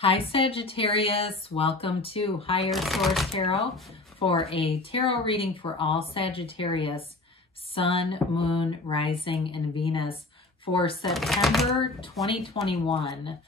Hi Sagittarius, welcome to Higher Source Tarot for a tarot reading for all Sagittarius, Sun, Moon, Rising, and Venus for September 2021.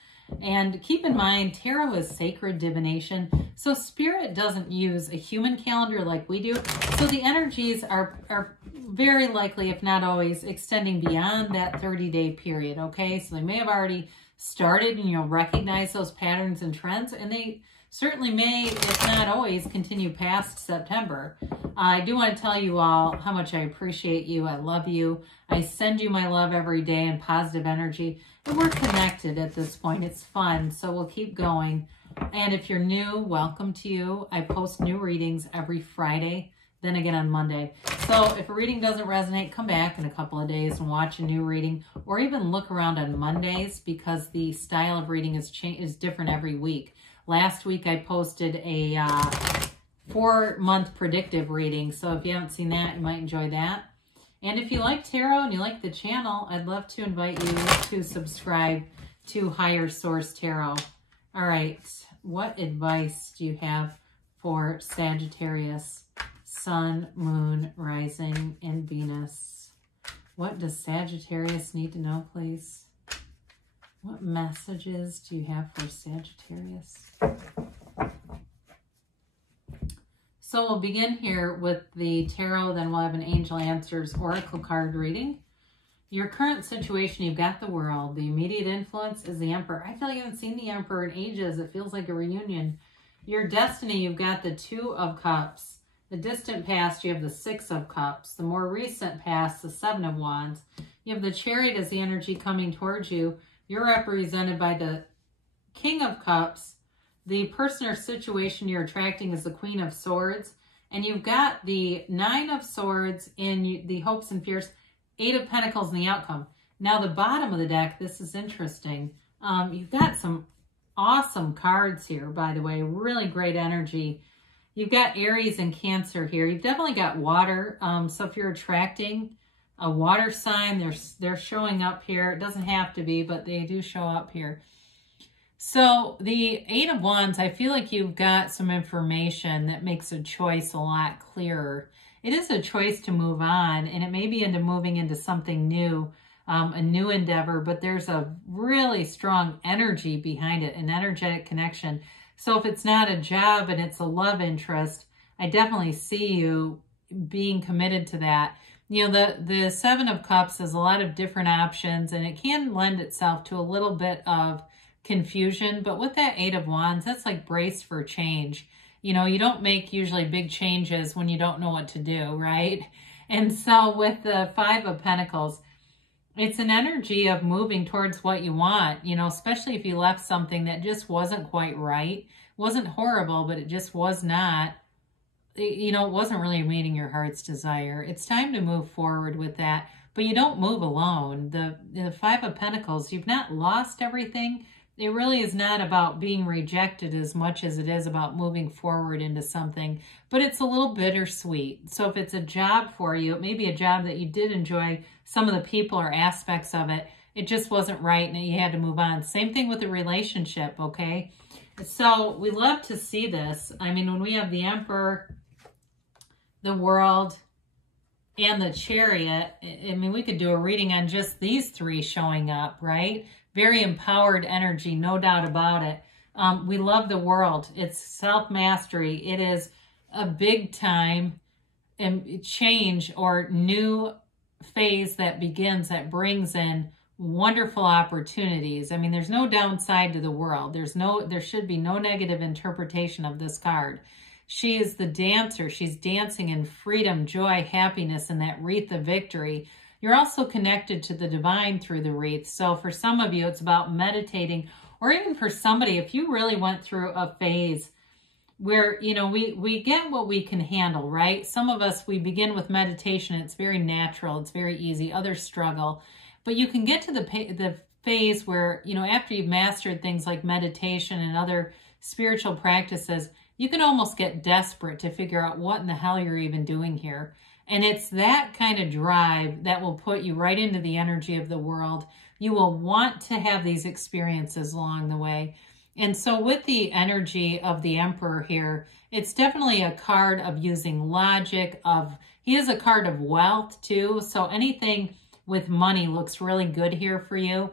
And keep in mind, tarot is sacred divination, so Spirit doesn't use a human calendar like we do. So the energies are very likely, if not always, extending beyond that 30-day period, okay? So they may have already started and you'll recognize those patterns and trends, and they certainly may, if not always, continue past September. I do want to tell you all how much I appreciate you. I love you. I send you my love every day and positive energy, and we're connected at this point. It's fun, so we'll keep going. And if you're new, welcome to you. I post new readings every Friday, then again on Monday. So if a reading doesn't resonate, come back in a couple of days and watch a new reading, or even look around on Mondays because the style of reading is different every week. Last week I posted a 4-month predictive reading, so if you haven't seen that, you might enjoy that. And if you like tarot and you like the channel, I'd love to invite you to subscribe to Higher Source Tarot. All right, what advice do you have for Sagittarius, Sun, Moon, Rising, and Venus? What does Sagittarius need to know, please? What messages do you have for Sagittarius? So we'll begin here with the tarot, then we'll have an Angel Answers Oracle card reading. Your current situation, you've got the World. The immediate influence is the Emperor. I feel like I haven't seen the Emperor in ages. It feels like a reunion. Your destiny, you've got the Two of Cups. The distant past, you have the Six of Cups. The more recent past, the Seven of Wands. You have the Chariot as the energy coming towards you. You're represented by the King of Cups. The person or situation you're attracting is the Queen of Swords. And you've got the Nine of Swords in the hopes and fears, Eight of Pentacles in the outcome. Now the bottom of the deck, this is interesting. You've got some awesome cards here, by the way. Really great energy. You've got Aries and Cancer here. You've definitely got water. So if you're attracting a water sign, they're showing up here. It doesn't have to be, but they do show up here. So the Eight of Wands, I feel like you've got some information that makes a choice a lot clearer. It is a choice to move on, and it may be into moving into something new, a new endeavor, but there's a really strong energy behind it, an energetic connection. So if it's not a job and it's a love interest, I definitely see you being committed to that. You know, the Seven of Cups has a lot of different options, and it can lend itself to a little bit of confusion. But with that Eight of Wands, that's like brace for change. You know, you don't make usually big changes when you don't know what to do, right? And so with the Five of Pentacles, it's an energy of moving towards what you want, you know, especially if you left something that just wasn't quite right. It wasn't horrible, but it just was not, you know, it wasn't really meeting your heart's desire. It's time to move forward with that, but you don't move alone. The Five of Pentacles, you've not lost everything. It really is not about being rejected as much as it is about moving forward into something, but it's a little bittersweet. So if it's a job for you, it may be a job that you did enjoy some of the people or aspects of it. It just wasn't right and you had to move on. Same thing with a relationship, okay? So we love to see this. I mean, when we have the Emperor, the World, and the Chariot, I mean, we could do a reading on just these three showing up, right? Very empowered energy, no doubt about it. We love the World. It's self-mastery. It is a big time change or new phase that begins, that brings in wonderful opportunities. I mean, there's no downside to the World. There should be no negative interpretation of this card. She is the dancer. She's dancing in freedom, joy, happiness, and that wreath of victory. You're also connected to the divine through the wreath. So for some of you, it's about meditating, or even for somebody, if you really went through a phase where, you know, we get what we can handle, right? Some of us, we begin with meditation. It's very natural. It's very easy. Others struggle. But you can get to the phase where, you know, after you've mastered things like meditation and other spiritual practices, you can almost get desperate to figure out what in the hell you're even doing here. And it's that kind of drive that will put you right into the energy of the World. You will want to have these experiences along the way. And so with the energy of the Emperor here, it's definitely a card of using logic, he is a card of wealth too. So anything with money looks really good here for you.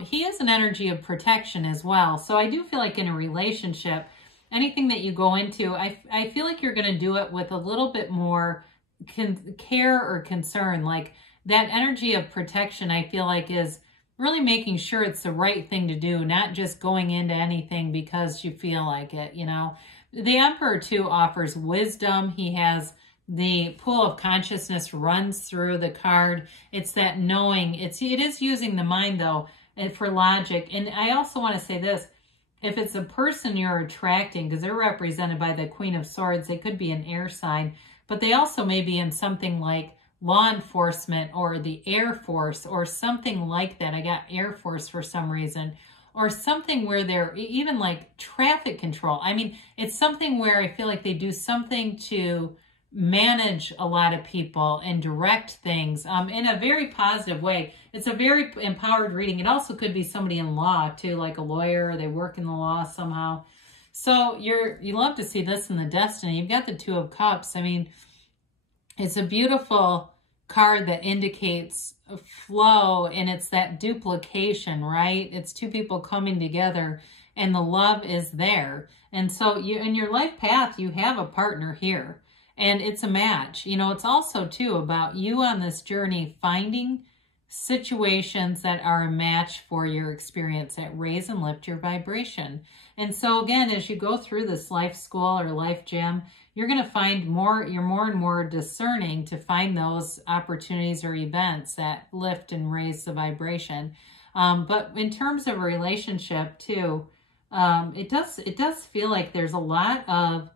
He is an energy of protection as well. So I do feel like in a relationship, anything that you go into, I feel like you're going to do it with a little bit more care or concern. Like that energy of protection, I feel like is really making sure it's the right thing to do, not just going into anything because you feel like it, you know. The Emperor too offers wisdom. He has the pool of consciousness runs through the card. It's that knowing. It is using the mind though for logic. And I also want to say this. If it's a person you're attracting, because they're represented by the Queen of Swords, they could be an air sign, but they also may be in something like law enforcement or the Air Force or something like that. I got Air Force for some reason. Or something where they're even like traffic control. I mean, it's something where I feel like they do something to manage a lot of people and direct things in a very positive way. It's a very empowered reading. It also could be somebody in law too, like a lawyer, or they work in the law somehow. So you love to see this in the Destiny. You've got the Two of Cups. I mean, it's a beautiful card that indicates a flow, and it's that duplication, right? It's two people coming together and the love is there. And so you in your life path, you have a partner here and it's a match. You know, it's also too about you on this journey finding situations that are a match for your experience, that raise and lift your vibration. And so again, as you go through this life school or life gym, you're going to find you're more and more discerning to find those opportunities or events that lift and raise the vibration. But in terms of a relationship too, it does feel like there's a lot of,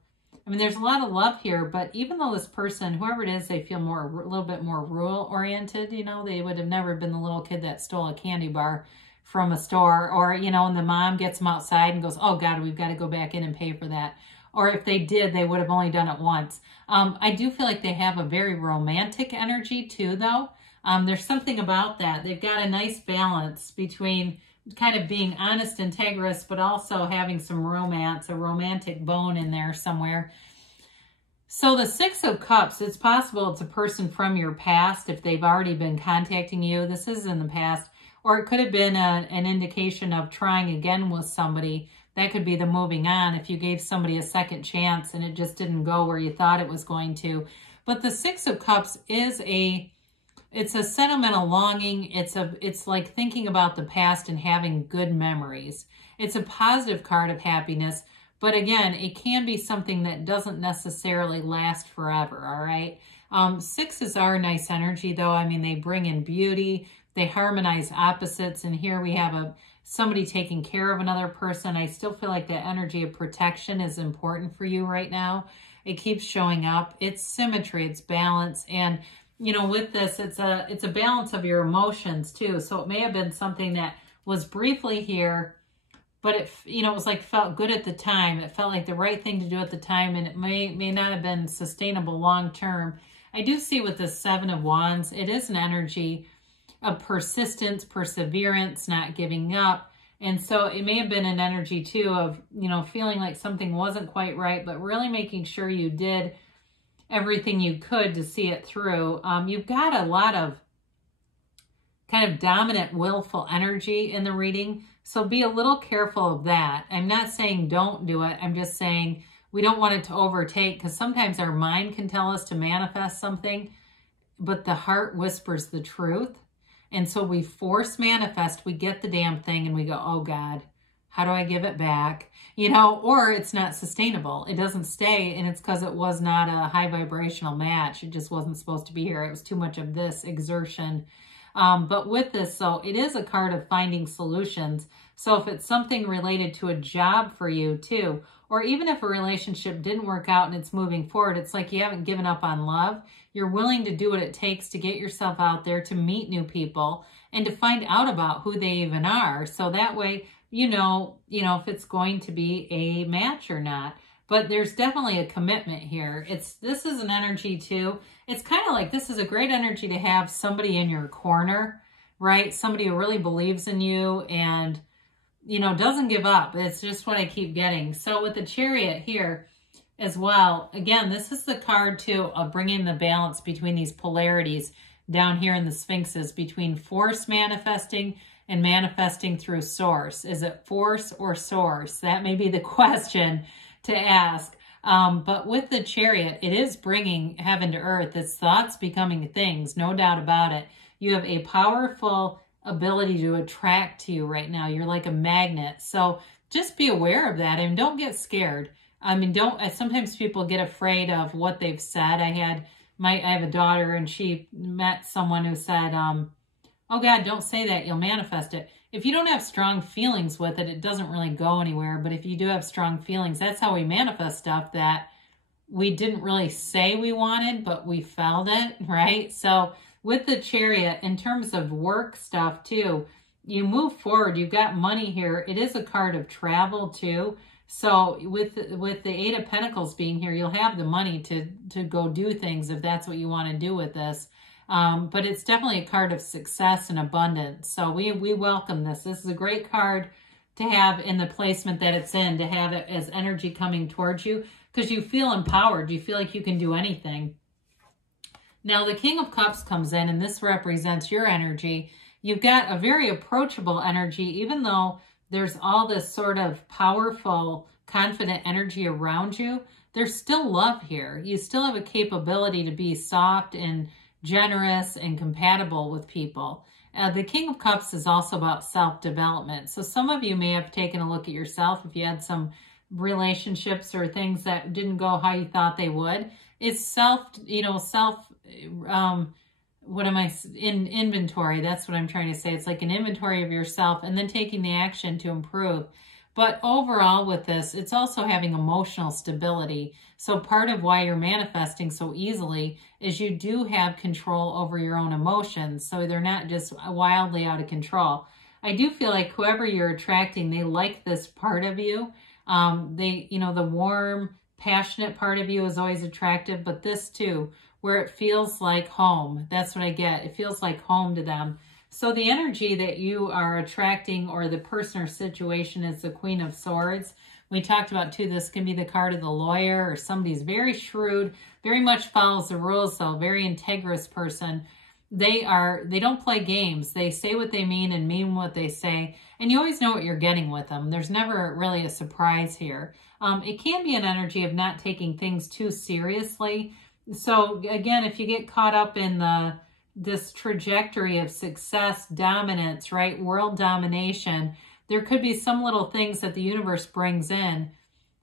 there's a lot of love here, but even though this person, whoever it is, they feel a little bit more rural oriented, you know, they would have never been the little kid that stole a candy bar from a store, or, you know, and the mom gets them outside and goes, oh God, we've got to go back in and pay for that. Or if they did, they would have only done it once. I do feel like they have a very romantic energy too, though. There's something about that. They've got a nice balance between kind of being honest, integrous, but also having some romance, a romantic bone in there somewhere. So the Six of Cups, it's possible it's a person from your past if they've already been contacting you. This is in the past. Or it could have been an indication of trying again with somebody. That could be the moving on if you gave somebody a second chance and it just didn't go where you thought it was going to. But the Six of Cups is it's a sentimental longing. It's like thinking about the past and having good memories. It's a positive card of happiness, but again, it can be something that doesn't necessarily last forever, all right? Sixes are a nice energy though. I mean, they bring in beauty, they harmonize opposites, and here we have somebody taking care of another person. I still feel like that energy of protection is important for you right now. It keeps showing up. It's symmetry, it's balance, and you know, with this, it's a balance of your emotions too. So it may have been something that was briefly here, but it, you know, it was like felt good at the time. It felt like the right thing to do at the time, and it may not have been sustainable long term. I do see with the Seven of Wands, it is an energy of persistence, perseverance, not giving up. And so it may have been an energy too of, you know, feeling like something wasn't quite right, but really making sure you did everything you could to see it through. You've got a lot of kind of dominant, willful energy in the reading, so be a little careful of that. I'm not saying don't do it. I'm just saying we don't want it to overtake, because sometimes our mind can tell us to manifest something, but the heart whispers the truth. And so we force manifest, we get the damn thing and we go, oh God, how do I give it back? You know, or it's not sustainable. It doesn't stay, and it's because it was not a high vibrational match. It just wasn't supposed to be here. It was too much of this exertion. But with this, so it is a card of finding solutions. So if it's something related to a job for you too, or even if a relationship didn't work out and it's moving forward, it's like you haven't given up on love. You're willing to do what it takes to get yourself out there, to meet new people, and to find out about who they even are. So that way, you know if it's going to be a match or not. But there's definitely a commitment here. This is an energy too. It's kind of like, this is a great energy to have somebody in your corner, right? Somebody who really believes in you and you know, doesn't give up. It's just what I keep getting. So with the Chariot here as well, again, this is the card too of bringing the balance between these polarities down here in the Sphinxes, between force manifesting and manifesting through source. Is it force or source? That may be the question to ask. But with the Chariot, it is bringing heaven to earth. It's thoughts becoming things, no doubt about it. You have a powerful ability to attract to you right now. You're like a magnet. So just be aware of that and don't get scared. I mean, sometimes people get afraid of what they've said. I have a daughter and she met someone who said, oh God, don't say that, you'll manifest it. If you don't have strong feelings with it, it doesn't really go anywhere. But if you do have strong feelings, that's how we manifest stuff that we didn't really say we wanted, but we felt it, right? So with the Chariot, in terms of work stuff too, you move forward, you've got money here. It is a card of travel too. So with the Eight of Pentacles being here, you'll have the money to go do things if that's what you want to do with this. But it's definitely a card of success and abundance. So we welcome this. This is a great card to have in the placement that it's in, to have it as energy coming towards you, because you feel empowered. You feel like you can do anything. Now the King of Cups comes in, and this represents your energy. You've got a very approachable energy, even though there's all this sort of powerful, confident energy around you. There's still love here. You still have a capability to be soft and generous and compatible with people. The King of Cups is also about self-development. So some of you may have taken a look at yourself if you had some relationships or things that didn't go how you thought they would. It's inventory. That's what I'm trying to say. It's like an inventory of yourself and then taking the action to improve. But overall with this, it's also having emotional stability. So part of why you're manifesting so easily is you do have control over your own emotions. So they're not just wildly out of control. I do feel like whoever you're attracting, they like this part of you. The warm, passionate part of you is always attractive, but this too, where it feels like home. That's what I get. It feels like home to them. So the energy that you are attracting, or the person or situation, is the Queen of Swords. We talked about too, this can be the card of the lawyer, or somebody's very shrewd, very much follows the rules though, very integrous person. They don't play games. They say what they mean and mean what they say. And you always know what you're getting with them. There's never really a surprise here. It can be an energy of not taking things too seriously. So again, if you get caught up in this trajectory of success, dominance, right? World domination, there could be some little things that the universe brings in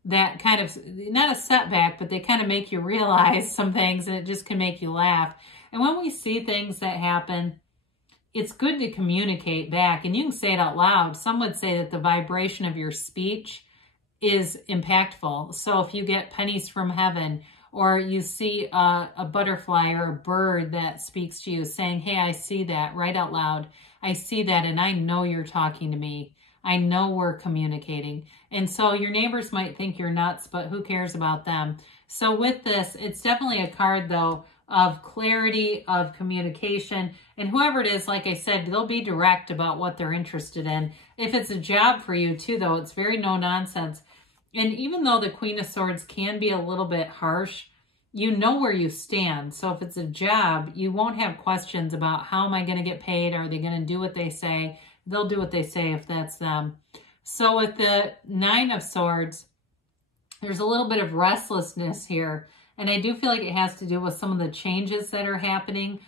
that kind of, not a setback, but they kind of make you realize some things, and it just can make you laugh. And when we see things that happen, it's good to communicate back, and you can say it out loud. Some would say that the vibration of your speech is impactful. So if you get pennies from heaven, or you see a butterfly or a bird that speaks to you saying, hey, I see that, right out loud. I see that, and I know you're talking to me. I know we're communicating. And so your neighbors might think you're nuts, but who cares about them? So with this, it's definitely a card, though, of clarity, of communication. And whoever it is, like I said, they'll be direct about what they're interested in. If it's a job for you, too, though, it's very no nonsense. And even though the Queen of Swords can be a little bit harsh, you know where you stand. So if it's a job, you won't have questions about how am I going to get paid? Are they going to do what they say? They'll do what they say if that's them. So with the Nine of Swords, there's a little bit of restlessness here. And I do feel like it has to do with some of the changes that are happening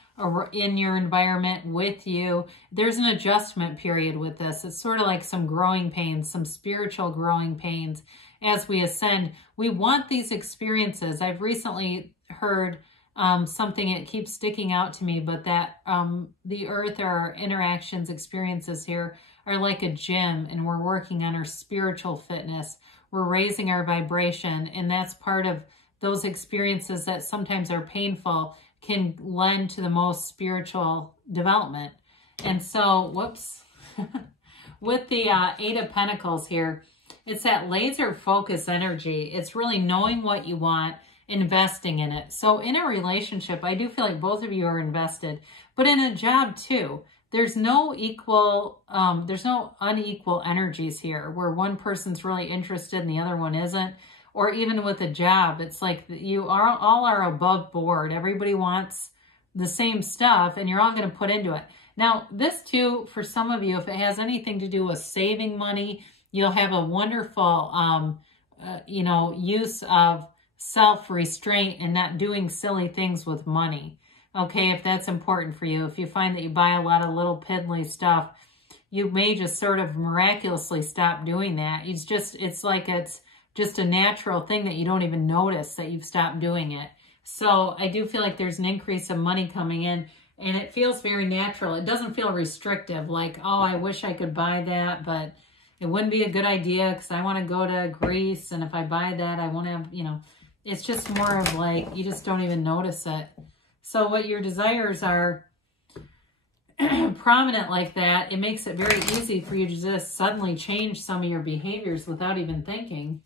in your environment with you. There's an adjustment period with this. It's sort of like some growing pains, some spiritual growing pains. As we ascend, we want these experiences. I've recently heard something, it keeps sticking out to me, but that the earth, or our interactions, experiences here are like a gym, and we're working on our spiritual fitness. We're raising our vibration, and that's part of those experiences that sometimes are painful can lend to the most spiritual development. And so, whoops, with the Eight of Pentacles here, it's that laser focus energy. It's really knowing what you want, investing in it. So in a relationship, I do feel like both of you are invested, but in a job too. there's no unequal energies here where one person's really interested and the other one isn't. Or even with a job, it's like you all are above board. Everybody wants the same stuff and you're all going to put into it. Now, this too, for some of you, if it has anything to do with saving money, you'll have a wonderful, use of self-restraint and not doing silly things with money. Okay, if that's important for you. If you find that you buy a lot of little piddly stuff, you may just sort of miraculously stop doing that. It's just a natural thing that you don't even notice that you've stopped doing it. So I do feel like there's an increase of money coming in, and it feels very natural. It doesn't feel restrictive, like, oh, I wish I could buy that, but it wouldn't be a good idea because I want to go to Greece, and if I buy that, I won't have, it's just more of like, you just don't even notice it. So what your desires are prominent like that, it makes it very easy for you to just suddenly change some of your behaviors without even thinking.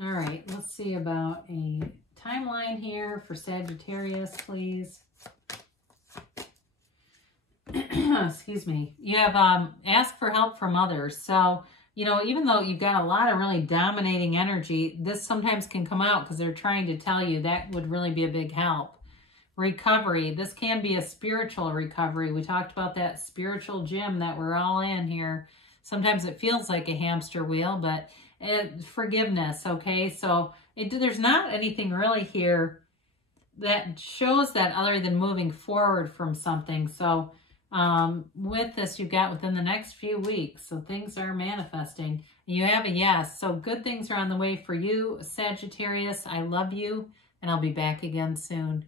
All right, let's see about a timeline here for Sagittarius, please. Excuse me. You have asked for help from others. So, even though you've got a lot of really dominating energy, this sometimes can come out because they're trying to tell you that would really be a big help. Recovery. This can be a spiritual recovery. We talked about that spiritual gym that we're all in here. Sometimes it feels like a hamster wheel, but forgiveness, okay? So there's not anything really here that shows that other than moving forward from something. So with this, you've got within the next few weeks. So things are manifesting. You have a yes. So good things are on the way for you, Sagittarius. I love you, and I'll be back again soon.